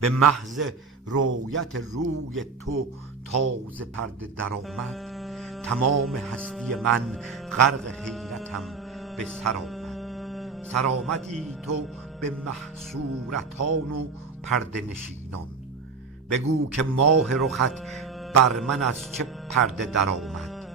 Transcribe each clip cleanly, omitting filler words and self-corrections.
به محض رویت روی تو تازه پرده در آمد، تمام هستی من غرق حیرتم به سر آمد. سرآمدی تو به محصورتان و پرده نشینان، بگو که ماه رخت بر من از چه پرده در آمد.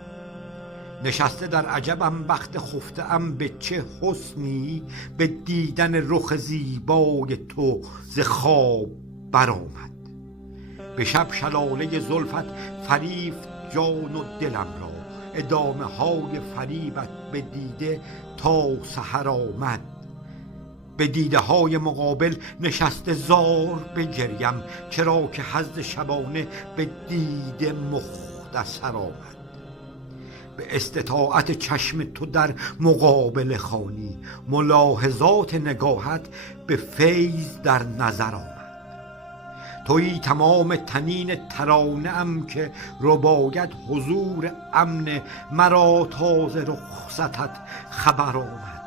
نشسته در عجبم وقت خفته ام به چه حسنی، به دیدن رخ زیبای تو ز خواب برآمد. به شب شلاله زلفت فریفت جان و دلم را، ادامه های فریبت به دیده تا سحر آمد. به دیده های مقابل نشسته زار بگریم، چرا که حظ شبانه به دیده مختصر آمد. به استطاعت چشم تو در مقابل خوانی، ملاحظات نگاهت به فیض در نظر آمد. تویی تمام طنین ترانه ام که رباید حضور امن مرا تازه رخصتت خبر آمد.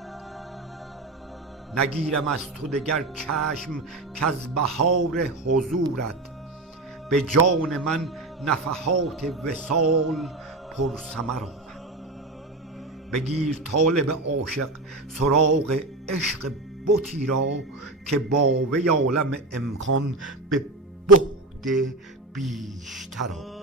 نگیرم از تو دگر چشم که از بهار حضورت، به جان من نفحات وصال پر ثمر آمد. بگیر طالب عاشق سراغ عشق بتی را، که با وی عالم امکان به بعد بیشتر آمد.